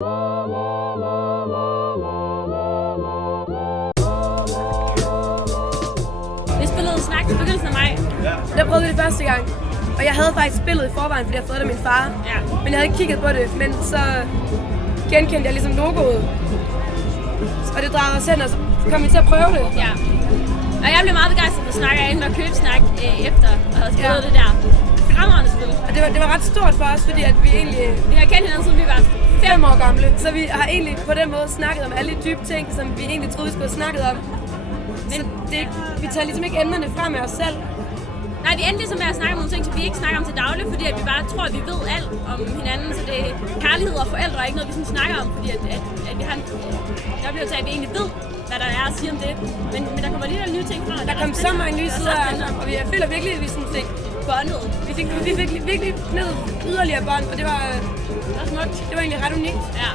Vi spillede Snak i begyndelsen af maj. Jeg prøvede det første gang, og jeg havde faktisk spillet i forvejen, fordi jeg havde fået det af min far. Ja. Men jeg havde ikke kigget på det, men så genkendte jeg ligesom logoet. Og det drejede os hen, og så kom vi til at prøve det. Ja. Og jeg blev meget begejstret for Snak, og jeg endte med at købe Snak efter at have spillet det der fremragende spil. Og det var ret stort for os, fordi at vi egentlig Vi har kendt hinanden, siden vi var 5 år gamle. Så vi har egentlig på den måde snakket om alle de dybe ting, som vi egentlig troede, vi skulle have snakket om. Men vi tager ligesom ikke emnerne frem af os selv. Nej, vi endte ligesom med at snakke om nogle ting, som vi ikke snakker om til daglig, fordi at vi bare tror, at vi ved alt om hinanden. Så det er kærlighed og forældre er ikke noget, vi sådan snakker om, fordi at vi har en oplevelse af, at vi egentlig ved, hvad der er at sige om det. Men der kommer alligevel nye ting fra. Der kom så mange nye sider af os, og jeg føler virkelig, at vi sådan fik båndet. Vi fik virkelig knyttet yderligere bånd, og det var smukt. Det var egentlig ret unikt. Ja.